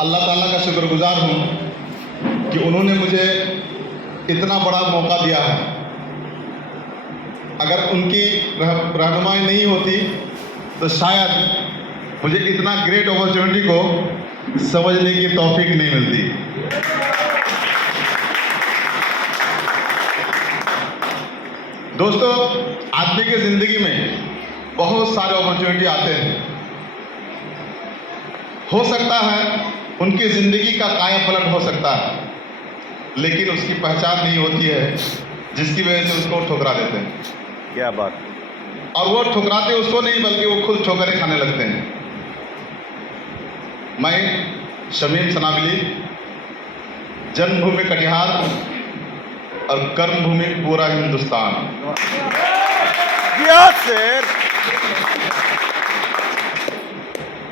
अल्लाह ताला का शुक्रगुजार हूँ कि उन्होंने मुझे इतना बड़ा मौका दिया है। अगर उनकी रहनुमाई नहीं होती तो शायद मुझे इतना ग्रेट अपॉर्चुनिटी को समझने की तौफीक नहीं मिलती। दोस्तों, आदमी की ज़िंदगी में बहुत सारे अपॉर्चुनिटी आते हैं। हो सकता है उनकी ज़िंदगी का कायापलट हो सकता है, लेकिन उसकी पहचान नहीं होती है, जिसकी वजह से उसको ठुकरा देते हैं। क्या बात। और वो ठुकराते उसको नहीं, बल्कि वो खुद ठोकरें खाने लगते हैं। मैं शमीम सनाबिली, जन्मभूमि कटिहार और कर्मभूमि पूरा हिंदुस्तान।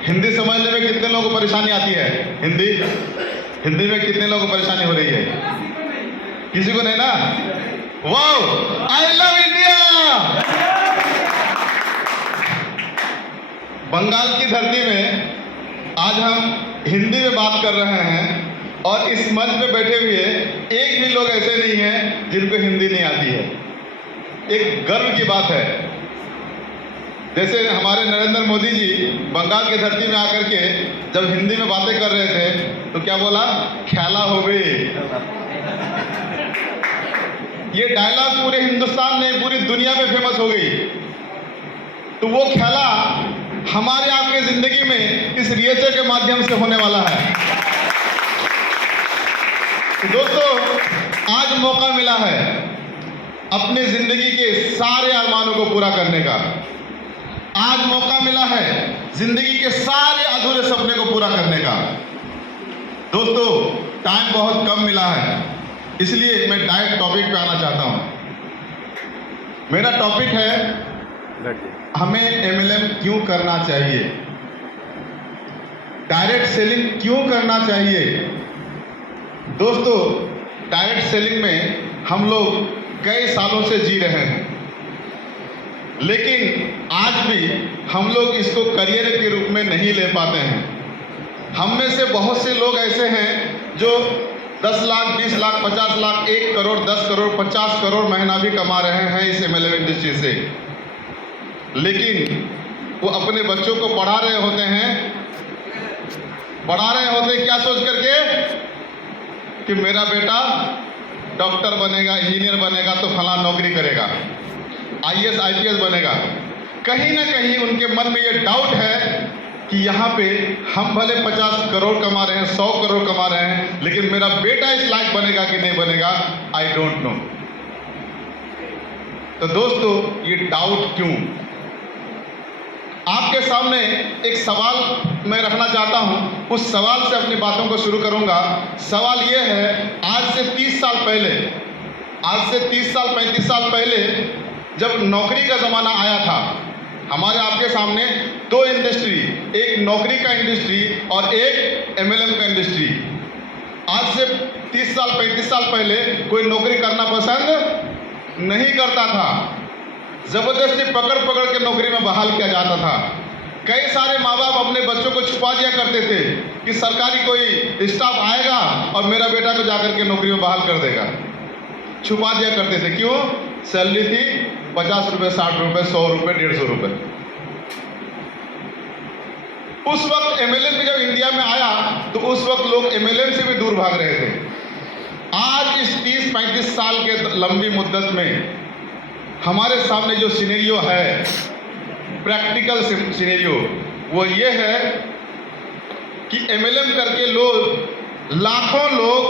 हिंदी समझने में कितने लोगों को परेशानी आती है? हिंदी में कितने लोगों को परेशानी हो रही है? किसी को नहीं ना? Wow, I love India. Bengal की धरती में आज हम हिंदी में बात कर रहे हैं और इस मंच पे बैठे हुए एक भी लोग ऐसे नहीं हैं जिनको हिंदी नहीं आती है। एक गर्व की बात है। जैसे हमारे नरेंद्र मोदी जी बंगाल की धरती में आकर के जब हिंदी में बातें कर रहे थे तो क्या बोला? ख्याला हो गई। ये डायलॉग पूरे हिंदुस्तान में, पूरी दुनिया में फेमस हो गई। तो वो ख्याला हमारे आपके जिंदगी में इस रिएचर के माध्यम से होने वाला है। तो दोस्तों, आज मौका मिला है अपनी जिंदगी के सारे अरमानों को पूरा करने का। आज मौका मिला है जिंदगी के सारे अधूरे सपने को पूरा करने का। दोस्तों, टाइम बहुत कम मिला है, इसलिए मैं डायरेक्ट टॉपिक पे आना चाहता हूं। मेरा टॉपिक है हमें एमएलएम क्यों करना चाहिए, डायरेक्ट सेलिंग क्यों करना चाहिए। दोस्तों, डायरेक्ट सेलिंग में हम लोग कई सालों से जी रहे हैं, लेकिन आज भी हम लोग इसको करियर के रूप में नहीं ले पाते हैं। हम में से बहुत से लोग ऐसे हैं जो 10 लाख, 20 लाख, 50 लाख, 1 करोड़, 10 करोड़, 50 करोड़ महीना भी कमा रहे हैं इस एमएलएम इंडस्ट्री से, लेकिन वो अपने बच्चों को पढ़ा रहे होते क्या सोच करके कि मेरा बेटा डॉक्टर बनेगा, इंजीनियर बनेगा तो फलां नौकरी करेगा, आईएएस आईपीएस बनेगा। कहीं ना कहीं उनके मन में ये डाउट है कि यहाँ पे हम भले 50 करोड़ कमा रहे हैं, 100 करोड़ कमा रहे हैं, लेकिन मेरा बेटा इस लायक बनेगा कि नहीं बनेगा, आई डोंट नो। तो दोस्तों, ये डाउट क्यों? आपके सामने एक सवाल मैं रखना चाहता हूं, उस सवाल से अपनी बातों को शुरू करूंगा। सवाल ये है, आज से 30 साल पहले, आज से 30 साल 35 साल पहले जब नौकरी का ज़माना आया था, हमारे आपके सामने 2 इंडस्ट्री, एक नौकरी का इंडस्ट्री और एक एमएलएम का इंडस्ट्री। आज से 30 साल 35 साल पहले कोई नौकरी करना पसंद नहीं करता था, ज़बरदस्ती पकड़ पकड़ के नौकरी में बहाल किया जाता था। कई सारे माँ बाप अपने बच्चों को छुपा दिया करते थे कि सरकारी कोई स्टाफ आएगा और मेरा बेटा को जाकर के नौकरी में बहाल कर देगा। छुपा दिया करते थे। क्यों? सैलरी थी 50 रुपये, 60 रुपये, 100 रुपये, 150 रुपये। उस वक्त एमएलएम भी जब इंडिया में आया तो उस वक्त लोग एमएलएम से भी दूर भाग रहे थे। आज इस 30-35 साल के लंबी मुद्दत में हमारे सामने जो सिनेरियो है, प्रैक्टिकल सिनेरियो, वो ये है कि एमएलएम करके लोग, लाखों लोग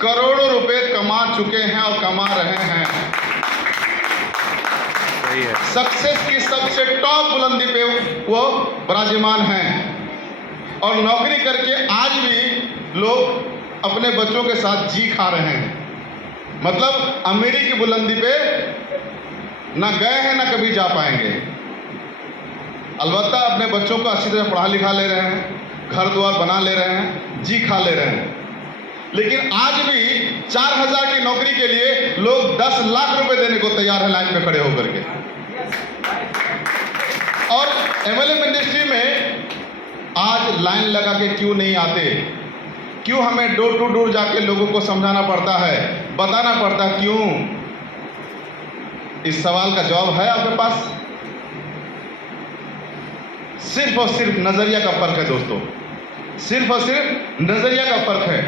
करोड़ों रुपए कमा चुके हैं और कमा रहे हैं। सक्सेस की सबसे टॉप बुलंदी पे वो विराजमान हैं और नौकरी करके आज भी लोग अपने बच्चों के साथ जी खा रहे हैं। मतलब अमीरी की बुलंदी पे ना गए हैं, ना कभी जा पाएंगे। अलबत्ता अपने बच्चों को अच्छी तरह पढ़ा लिखा ले रहे हैं, घर द्वार बना ले रहे हैं, जी खा ले रहे हैं, लेकिन आज भी 4000 की नौकरी के लिए लोग 10 लाख रुपए देने को तैयार है लाइन में खड़े होकर के। और एमएलएम इंडस्ट्री में आज लाइन लगा के क्यों नहीं आते? क्यों हमें डोर टू डोर जाके लोगों को समझाना पड़ता है, बताना पड़ता है, क्यों? इस सवाल का जवाब है आपके पास? सिर्फ और सिर्फ नजरिया का फर्क है दोस्तों, सिर्फ और सिर्फ नजरिया का फर्क है।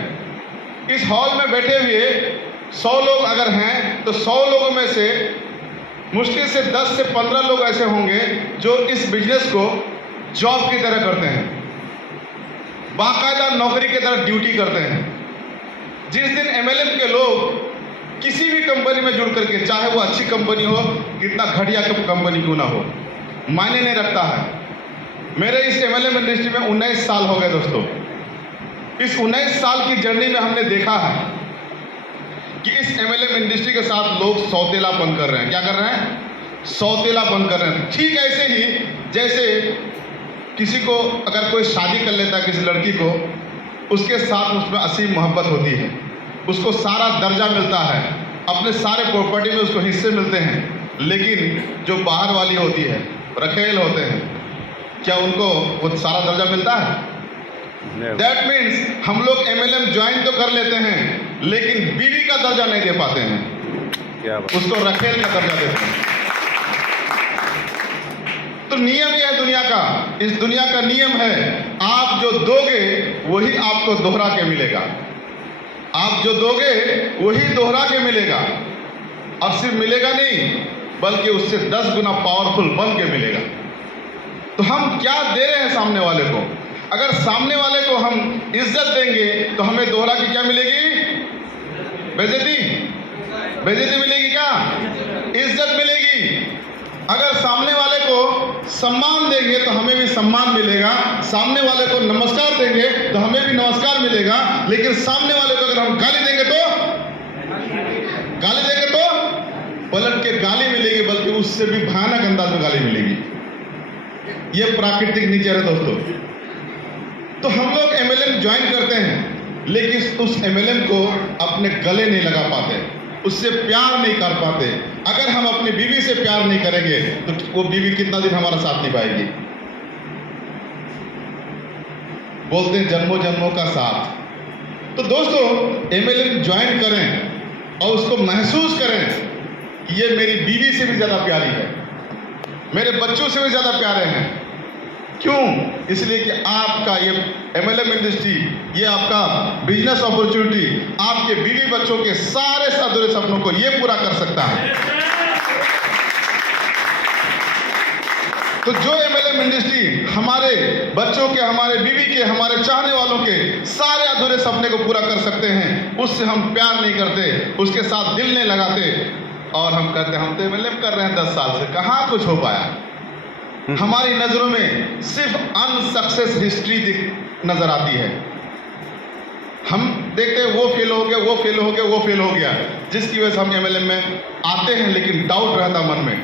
इस हॉल में बैठे हुए 100 लोग अगर हैं तो 100 लोगों में से मुश्किल से 10 से 15 लोग ऐसे होंगे जो इस बिजनेस को जॉब की तरह करते हैं, बाकायदा नौकरी की तरह ड्यूटी करते हैं। जिस दिन एमएलएम के लोग किसी भी कंपनी में जुड़ करके, चाहे वो अच्छी कंपनी हो, कितना घटिया कंपनी क्यों ना हो, मायने नहीं रखता है। मेरे इस एमएलएम इंडस्ट्री में 19 साल हो गए दोस्तों। इस 19 साल की जर्नी में हमने देखा है कि इस एमएलएम इंडस्ट्री के साथ लोग सौतेलापन कर रहे हैं। क्या कर रहे हैं? सौतेलापन कर रहे हैं। ठीक ऐसे ही जैसे किसी को अगर कोई शादी कर लेता है किसी लड़की को, उसके साथ उसमें असीम मोहब्बत होती है, उसको सारा दर्जा मिलता है, अपने सारे प्रॉपर्टी में उसको हिस्से मिलते हैं। लेकिन जो बाहर वाली होती है, रखेल होते हैं, क्या उनको वो सारा दर्जा मिलता है? दैट मीन्स हम लोग एमएलएम ज्वाइन तो कर लेते हैं लेकिन बीवी का दर्जा नहीं दे पाते हैं, क्या उसको रखेल का दर्जा देते हैं। तो नियम ही है दुनिया का, इस दुनिया का नियम है, आप जो दोगे वही आपको दोहरा के मिलेगा, आप जो दोगे वही दोहरा के मिलेगा। और सिर्फ मिलेगा नहीं बल्कि उससे 10 गुना पावरफुल बन के मिलेगा। तो हम क्या दे रहे हैं सामने वाले को? अगर सामने वाले को हम इज्जत देंगे तो हमें दोहरा की क्या मिलेगी? बेइज्जती। बेइज्जती मिलेगी क्या? इज्जत मिलेगी। अगर सामने वाले को सम्मान देंगे तो हमें भी सम्मान मिलेगा, सामने वाले को नमस्कार देंगे तो हमें भी नमस्कार मिलेगा। लेकिन सामने वाले को अगर हम गाली देंगे तो पलट के गाली मिलेगी, बल्कि उससे भी भयानक अंदाज में गाली मिलेगी। ये प्राकृतिक नेचर है दोस्तों। तो हम लोग एमएलएम ज्वाइन करते हैं लेकिन उस एमएलएम को अपने गले नहीं लगा पाते, उससे प्यार नहीं कर पाते। अगर हम अपनी बीवी से प्यार नहीं करेंगे तो वो बीवी कितना दिन हमारा साथ निभाएगी? बोलते हैं जन्मों जन्मों का साथ। तो दोस्तों एमएलएम ज्वाइन करें और उसको महसूस करें कि ये मेरी बीवी से भी ज़्यादा प्यारी है, मेरे बच्चों से भी ज़्यादा प्यारे हैं। क्यों? इसलिए कि आपका ये एमएलएम इंडस्ट्री, ये आपका बिजनेस अपॉर्चुनिटी आपके बीवी बच्चों के सारे अधूरे सपनों को ये पूरा कर सकता है। तो जो एमएलएम इंडस्ट्री हमारे बच्चों के, हमारे बीवी के, हमारे चाहने वालों के सारे अधूरे सपने को पूरा कर सकते हैं, उससे हम प्यार नहीं करते, उसके साथ दिल नहीं लगाते और हम कहते हैं हम तो एमएलएम कर रहे हैं 10 साल से, कहाँ कुछ हो पाया। हमारी नजरों में सिर्फ अनसक्सेस हिस्ट्री नजर आती है। हम देखते हैं वो फेल हो गया, वो फेल हो गया, वो फेल हो गया, जिसकी वजह से हम एमएलएम में आते हैं लेकिन डाउट रहता मन में।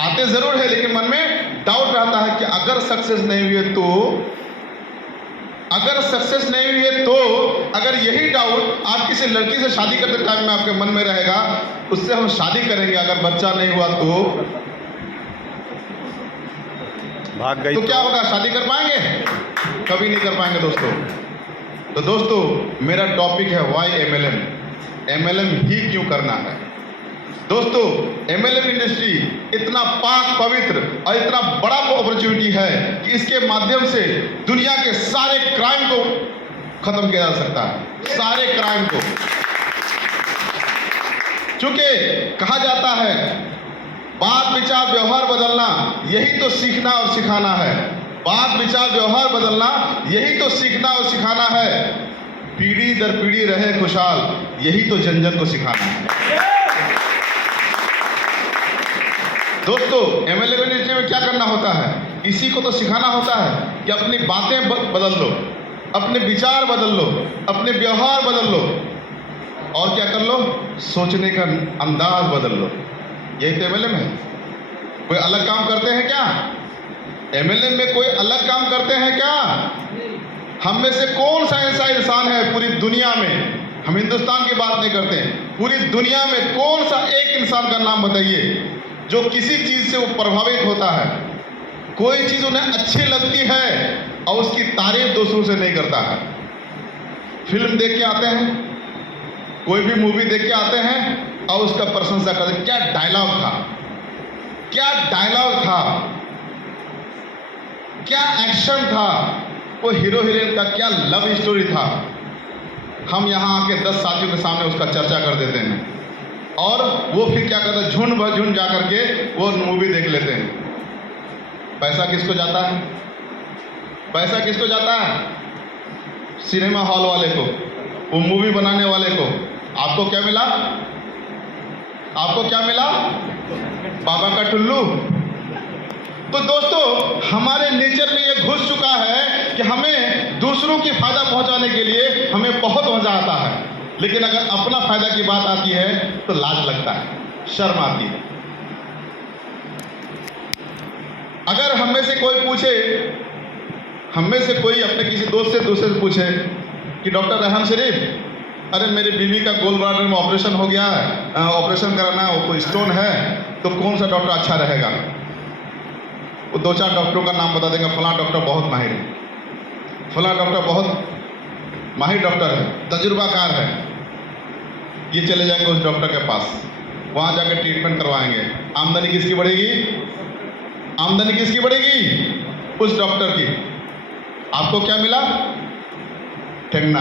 आते जरूर है लेकिन मन में डाउट रहता है कि अगर सक्सेस नहीं हुए तो, अगर सक्सेस नहीं हुए तो, अगर यही डाउट आप किसी लड़की से शादी करते टाइम में आपके मन में रहेगा, उससे हम शादी करेंगे, अगर बच्चा नहीं हुआ तो भाग गई, तो क्या होगा? शादी कर पाएंगे? कभी नहीं कर पाएंगे दोस्तों। तो दोस्तों मेरा टॉपिक है व्हाई एमएलएम, एमएलएम ही क्यों करना है। दोस्तों एमएलएम इंडस्ट्री इतना पाक पवित्र और इतना बड़ा अपॉर्चुनिटी है कि इसके माध्यम से दुनिया के सारे क्राइम को खत्म किया जा सकता है, सारे क्राइम को। क्योंकि कहा जाता है बात विचार व्यवहार बदलना यही तो सीखना और सिखाना है। बात विचार व्यवहार बदलना यही तो सीखना और सिखाना है। पीढ़ी दर पीढ़ी रहे खुशहाल, यही तो जन जन को सिखाना है। दोस्तों एमएलएम इंडस्ट्री में क्या करना होता है? इसी को तो सिखाना होता है कि अपनी बातें बदल लो, अपने विचार बदल लो, अपने व्यवहार बदल लो और क्या कर लो? सोचने का अंदाज बदल लो। यही तो एमएलएम है। कोई अलग काम करते हैं क्या? एमएलएम में कोई अलग काम करते हैं क्या? हम में से कौन सा ऐसा इंसान है पूरी दुनिया में, हम हिंदुस्तान की बात नहीं करते, पूरी दुनिया में कौन सा एक इंसान का नाम बताइए जो किसी चीज से वो प्रभावित होता है, कोई चीज उन्हें अच्छी लगती है और उसकी तारीफ दूसरों से नहीं करता है। फिल्म देख के आते हैं, कोई भी मूवी देख के आते हैं और उसका प्रशंसा करते हैं। क्या डायलॉग था, क्या डायलॉग था, क्या एक्शन था, वो हीरो हीरोइन का क्या लव स्टोरी था। हम यहाँ आके 10 साथियों के सामने उसका चर्चा कर देते हैं और वो फिर क्या करते हैं, झुंड ब झुंड जा करके वो मूवी देख लेते हैं। पैसा किसको जाता है? पैसा किसको जाता है? सिनेमा हॉल वाले को, वो मूवी बनाने वाले को। आपको क्या मिला? आपको क्या मिला? बाबा का टुल्लू। तो दोस्तों, हमारे नेचर में ये घुस चुका है कि हमें दूसरों की फायदा पहुंचाने के लिए हमें बहुत मजा आता है, लेकिन अगर अपना फायदा की बात आती है तो लाज लगता है, शर्म आती है। अगर हम में से कोई पूछे, हम में से कोई अपने किसी दोस्त से दूसरे से पूछे कि डॉक्टर रेहान शरीफ, अरे मेरी बीवी का गोल ब्लैडर में ऑपरेशन हो गया है, ऑपरेशन कराना है, वो कोई स्टोन है, तो कौन सा डॉक्टर अच्छा रहेगा? वो 2-4 डॉक्टरों का नाम बता देगा। फलां डॉक्टर बहुत माहिर है, फलां डॉक्टर बहुत माहिर डॉक्टर है, तजुर्बाकार है, ये चले जाएंगे उस डॉक्टर के पास, वहाँ जाकर ट्रीटमेंट करवाएंगे। आमदनी किसकी बढ़ेगी? आमदनी किसकी बढ़ेगी? उस डॉक्टर की। आपको क्या मिला? ठेंगना।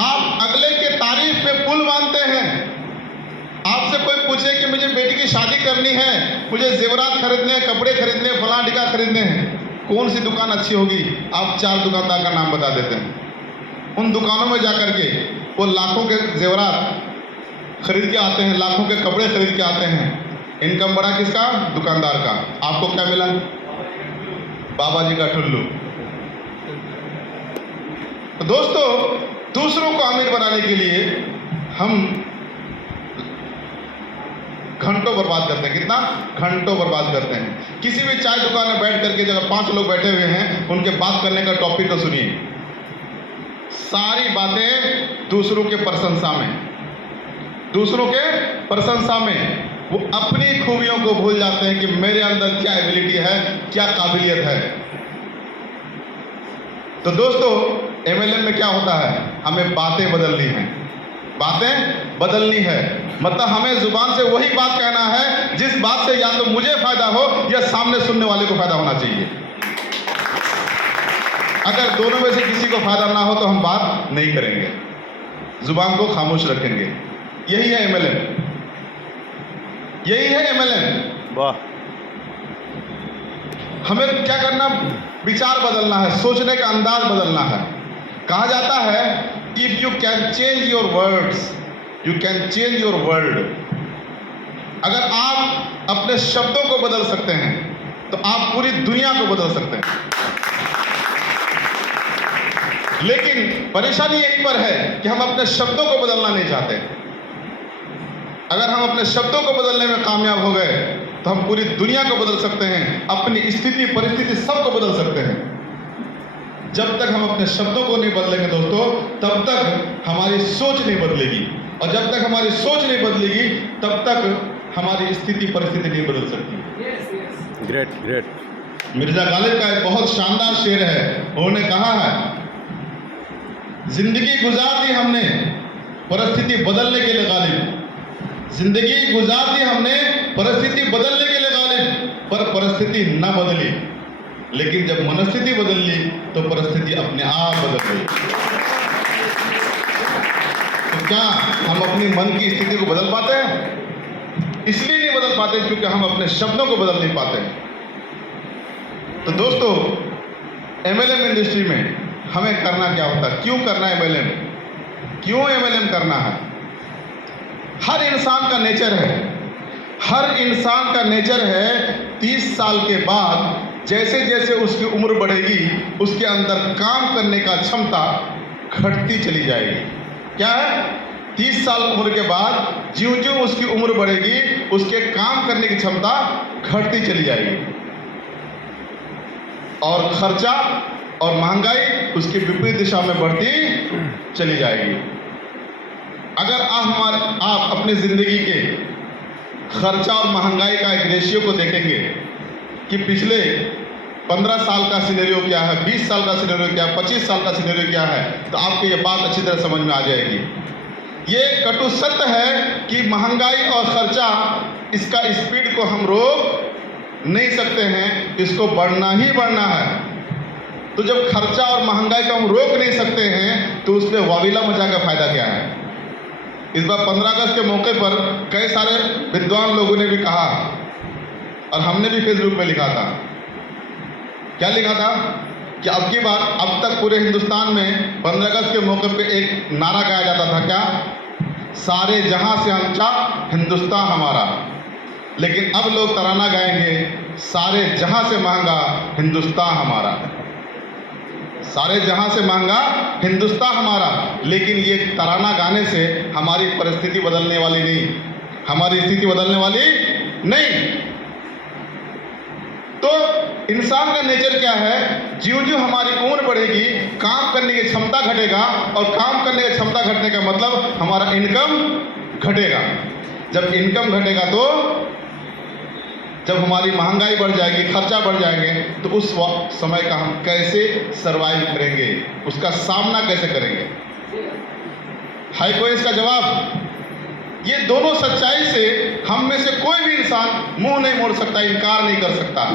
आप अगले के तारीफ में पुल बांधते हैं। आपसे कोई पूछे कि मुझे बेटी की शादी करनी है, मुझे जेवरात खरीदने हैं, कपड़े खरीदने हैं, फलां टिका खरीदने हैं, कौन सी दुकान अच्छी होगी? आप 4 दुकानदार का नाम बता देते हैं। उन दुकानों में जाकर के वो लाखों के जेवरात खरीद के आते हैं, लाखों के कपड़े खरीद के आते हैं। इनकम बढ़ा किसका? दुकानदार का। आपको क्या मिला? बाबा जी का टुल्लू। तो दोस्तों, दूसरों को अमीर बनाने के लिए हम घंटों बर्बाद करते हैं। कितना? घंटों बर्बाद करते हैं। किसी भी चाय दुकान में बैठ करके जब 5 लोग बैठे हुए हैं, उनके बात करने का टॉपिक तो सुनिए। सारी बातें दूसरों के प्रशंसा में, दूसरों के प्रशंसा में। वो अपनी खूबियों को भूल जाते हैं कि मेरे अंदर क्या एबिलिटी है, क्या काबिलियत है। तो दोस्तों, एमएलएम में क्या होता है? हमें बातें बदलनी है, बातें बदलनी है। मतलब हमें जुबान से वही बात कहना है जिस बात से या तो मुझे फायदा हो या सामने सुनने वाले को फायदा होना चाहिए। अगर दोनों में से किसी को फायदा ना हो तो हम बात नहीं करेंगे, जुबान को खामोश रखेंगे। यही है एमएलएम, यही है एमएलएम। वाह। हमें क्या करना? विचार बदलना है, सोचने का अंदाज बदलना है। कहा जाता है, if you can change your words you can change your world. अगर आप अपने शब्दों को बदल सकते हैं तो आप पूरी दुनिया को बदल सकते हैं। लेकिन परेशानी यहीं पर है कि हम अपने शब्दों को बदलना नहीं चाहते। अगर हम अपने शब्दों को बदलने में कामयाब हो गए तो हम पूरी दुनिया को बदल सकते हैं, अपनी स्थिति परिस्थिति सबको बदल सकते हैं। जब तक हम अपने शब्दों को नहीं बदलेंगे दोस्तों, तब तक हमारी सोच नहीं बदलेगी, और जब तक हमारी सोच नहीं बदलेगी तब तक हमारी स्थिति परिस्थिति नहीं बदल सकती। Great great. मिर्जा गालिब का एक बहुत शानदार शेर है। उन्होंने कहा है, जिंदगी गुजार दी हमने परिस्थिति बदलने के लिए गालिब, जिंदगी गुजार दी हमने परिस्थिति बदलने के लिए गालिब, पर परिस्थिति न बदली। लेकिन जब मनस्थिति बदल ली तो परिस्थिति अपने आप बदल गई। तो क्या हम अपनी मन की स्थिति को बदल पाते हैं? इसलिए नहीं बदल पाते क्योंकि हम अपने शब्दों को बदल नहीं पाते। तो दोस्तों, एमएलएम इंडस्ट्री में हमें करना क्या होता है? क्यों करना है एमएलएम? क्यों एमएलएम करना है? हर इंसान का नेचर है, हर इंसान का नेचर है 30 साल के बाद जैसे जैसे उसकी उम्र बढ़ेगी उसके अंदर काम करने का क्षमता घटती चली जाएगी। क्या है? 30 साल उम्र के बाद ज्यों ज्यों उसकी उम्र बढ़ेगी उसके काम करने की क्षमता घटती चली जाएगी, और खर्चा और महंगाई उसकी विपरीत दिशा में बढ़ती चली जाएगी। अगर आप अपनी ज़िंदगी के खर्चा और महंगाई का एक रेशियो को देखेंगे कि पिछले 15 साल का सिनेरियो क्या है, 20 साल का सिनेरियो क्या है, 25 साल का सिनेरियो क्या है, तो आपको ये बात अच्छी तरह समझ में आ जाएगी। ये कटु सत्य है कि महंगाई और खर्चा, इसका स्पीड को हम रोक नहीं सकते हैं, इसको बढ़ना ही बढ़ना है। तो जब खर्चा और महंगाई को हम रोक नहीं सकते हैं तो उसमें वाविला मचा का फायदा क्या है। इस बार 15 अगस्त के मौके पर कई सारे विद्वान लोगों ने भी कहा और हमने भी फेसबुक पे लिखा था। क्या लिखा था कि अब की बार, अब तक पूरे हिंदुस्तान में 15 अगस्त के मौके पे एक नारा गाया जाता था, क्या, सारे जहां से ऊंचा हिंदुस्तान हमारा। लेकिन अब लोग तराना गाएंगे, सारे जहां से महंगा हिंदुस्तान हमारा, सारे जहां से महंगा हिंदुस्तान हमारा। लेकिन ये तराना गाने से हमारी परिस्थिति बदलने वाली नहीं, हमारी स्थिति बदलने वाली नहीं। तो इंसान का नेचर क्या है, ज्यों ज्यों हमारी उम्र बढ़ेगी काम करने की क्षमता घटेगा, और काम करने की क्षमता घटने का मतलब हमारा इनकम घटेगा। जब इनकम घटेगा तो जब हमारी महंगाई बढ़ जाएगी, खर्चा बढ़ जाएंगे, तो उस समय का हम कैसे सरवाइव करेंगे, उसका सामना कैसे करेंगे, है कोई इसका जवाब? ये दोनों सच्चाई से हम में से कोई भी इंसान मुंह नहीं मोड़ सकता, इनकार नहीं कर सकता।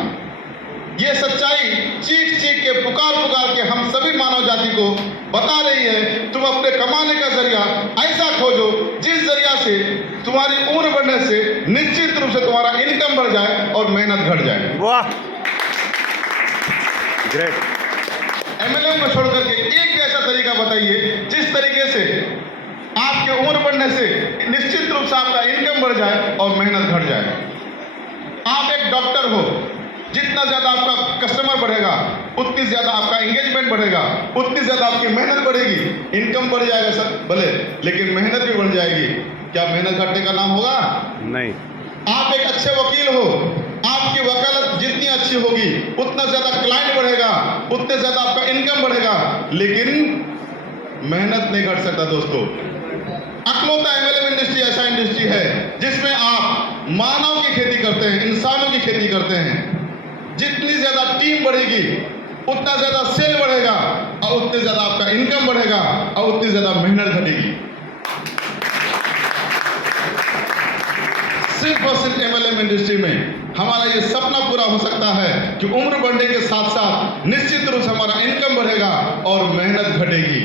ये सच्चाई चीख चीख के, पुकार पुकार के हम सभी मानव जाति को बता रही है, तुम अपने कमाने का जरिया ऐसा खोजो जिस जरिया से तुम्हारी उम्र बढ़ने से निश्चित रूप से तुम्हारा इनकम बढ़ जाए और मेहनत घट जाए। वाह, ग्रेट। एमएलए में छोड़ करके एक भी ऐसा तरीका बताइए जिस तरीके से आपकी उम्र बढ़ने से निश्चित रूप से आपका इनकम बढ़ जाए और मेहनत घट जाए। आप एक डॉक्टर हो, जितना ज़्यादा आपका कस्टमर बढ़ेगा उतनी ज़्यादा आपका एंगेजमेंट बढ़ेगा, उतनी ज़्यादा आपकी मेहनत बढ़ेगी। इनकम बढ़ जाएगा सर भले, लेकिन मेहनत भी बढ़ जाएगी। क्या मेहनत घटने का नाम होगा? नहीं। आप एक अच्छे वकील हो, आपकी वकालत जितनी अच्छी होगी उतना ज़्यादा क्लाइंट बढ़ेगा, उतने ज़्यादा आपका इनकम बढ़ेगा, लेकिन मेहनत नहीं घट सकता दोस्तों। अकलौता एमएलएम इंडस्ट्री ऐसा इंडस्ट्री है जिसमें आप मानव की खेती करते हैं, इंसानों की खेती करते हैं। जितनी ज्यादा टीम बढ़ेगी उतना ज्यादा सेल बढ़ेगा, और उतने ज्यादा आपका इनकम बढ़ेगा, और उतनी ज्यादा मेहनत घटेगी। सिर्फ और सिर्फ एमएलएम इंडस्ट्री में हमारा ये सपना पूरा हो सकता है कि उम्र बढ़ने के साथ साथ निश्चित रूप से हमारा इनकम बढ़ेगा और मेहनत घटेगी।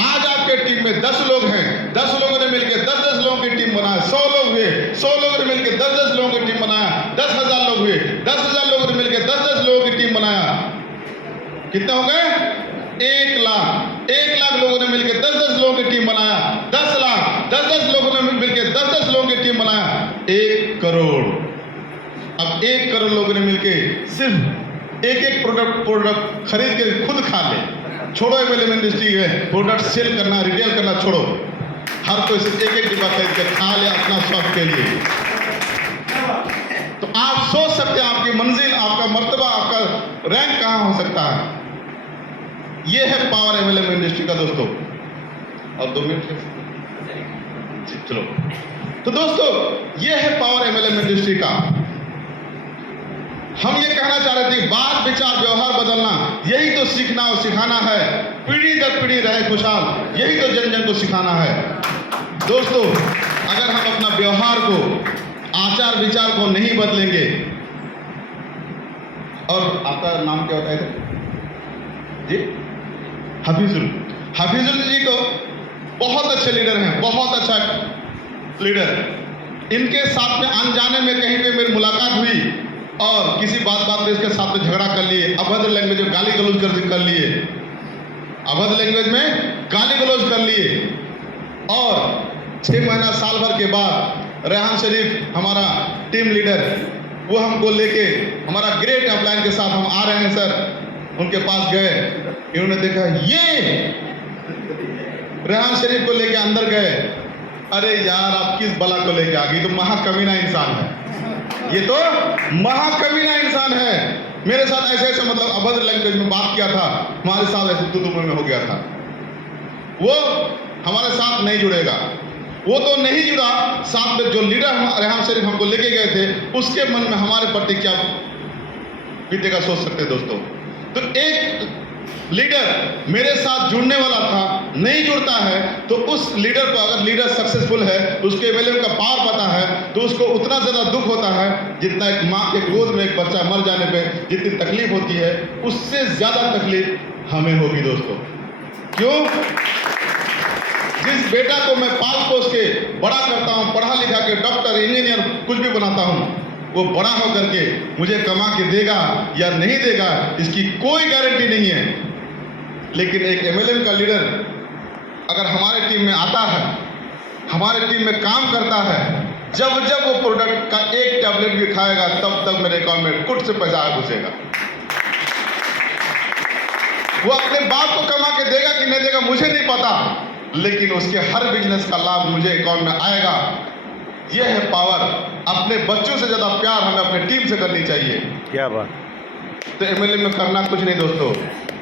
आज आपके टीम में 10 लोग हैं, 10 लोगों ने मिलकर 10-10 लोगों की टीम बनाया, 100 लोग हुए, 100 लोगों ने मिलकर 10-10 लोगों की टीम बनाया, 10,000 लोग हुए, 10,000 लोगों ने मिलकर 10-10 लोगों की टीम बनाया। कितने हो गए? 1 लाख। 1 लाख लोगों ने मिलकर 10-10 लोगों की टीम बनाया। 10 लाख, 10-10 लोगों ने मिलकर 10-10 लोगों की टीम बनाया। 1 करोड़। अब 1 करोड़ लोगों ने मिलकर सिर्फ एक प्रोडक्ट खरीद के खुद खा ले। छोड़ो एमएलएम इंडस्ट्री है, प्रोडक्ट सेल करना, रिटेल करना छोड़ो, हर कोई सिर्फ एक डिब्बा खरीद कर खा ले अपना शौक के लिए। तो आप सोच सकते हैं आपकी मंजिल, आपका मर्तबा, आपका रैंक कहां हो सकता है। यह है पावर एमएलएम इंडस्ट्री का दोस्तों। और 2 मिनट चलो। तो दोस्तों यह है पावर एमएलएम इंडस्ट्री का। हम ये कहना चाह रहे थे, बात विचार व्यवहार बदलना, यही तो सीखना और सिखाना है। पीढ़ी दर पीढ़ी रहे खुशहाल, यही तो जन जन को सिखाना है। दोस्तों अगर हम अपना व्यवहार को, आचार विचार को नहीं बदलेंगे, और आपका नाम क्या होता है जी? हफीजुल जी को बहुत अच्छे लीडर हैं, बहुत अच्छा लीडर। इनके साथ में अनजाने में कहीं पे मेरी मुलाकात हुई और किसी बात पे इसके साथ में झगड़ा कर लिए, अभद्र लैंग्वेज में गाली गलौज कर लिए, अभद्र लैंग्वेज में गाली गलौज कर लिए। और 6 महीना साल भर के बाद रेहान शरीफ हमारा टीम लीडर, वो हमको लेके हमारा ग्रेट अपलाइन के साथ हम आ रहे हैं सर, उनके पास गए। इन्होंने देखा ये रेहान शरीफ को लेके अंदर गए। अरे यार आप किस बला को लेके आ गई, तो महाकमीना इंसान है, ये तो महाकमीना इंसान है। मेरे साथ ऐसे ऐसे मतलब अभद्र लैंग्वेज में बात किया था, हमारे साथ ऐसे तू में हो गया था। वो हमारे साथ नहीं जुड़ेगा, वो तो नहीं जुड़ा। साथ में जो लीडर रेहान शरीफ हमको लेके गए थे, उसके मन में हमारे प्रति क्या बीतेगा सोच सकते हैं दोस्तों। तो एक लीडर मेरे साथ जुड़ने वाला था, नहीं जुड़ता है, तो उस लीडर को, अगर लीडर सक्सेसफुल है, उसके एमएलएम का पावर पता है, तो उसको उतना ज़्यादा दुख होता है जितना एक माँ के गोद में एक बच्चा मर जाने पे जितनी तकलीफ होती है, उससे ज़्यादा तकलीफ हमें होगी दोस्तों। क्यों? जिस बेटा को मैं पाल पोस के बड़ा करता हूँ, पढ़ा लिखा के डॉक्टर, इंजीनियर, कुछ भी बनाता हूँ, वो बड़ा होकर के मुझे कमा के देगा या नहीं देगा, इसकी कोई गारंटी नहीं है। लेकिन एक एमएलएम का लीडर अगर हमारे टीम में आता है, हमारे टीम में काम करता है, जब जब वो प्रोडक्ट का एक टैबलेट भी खाएगा, तब तक मेरे अकाउंट में कुछ से पैसा घुसेगा। वो अपने बाप को कमा के देगा कि नहीं देगा मुझे नहीं पता, लेकिन उसके हर बिजनेस का लाभ मुझे अकाउंट में आएगा। यह है पावर। अपने बच्चों से ज़्यादा प्यार हमें अपने टीम से करनी चाहिए। क्या बात। तो एमएलए में करना कुछ नहीं दोस्तों,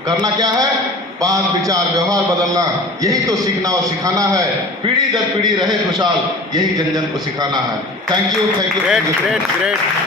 करना क्या है? बात, विचार, व्यवहार बदलना, यही तो सीखना और सिखाना है। पीढ़ी दर पीढ़ी रहे खुशहाल, यही जन जन को सिखाना है। Thank you, thank you. Great great great.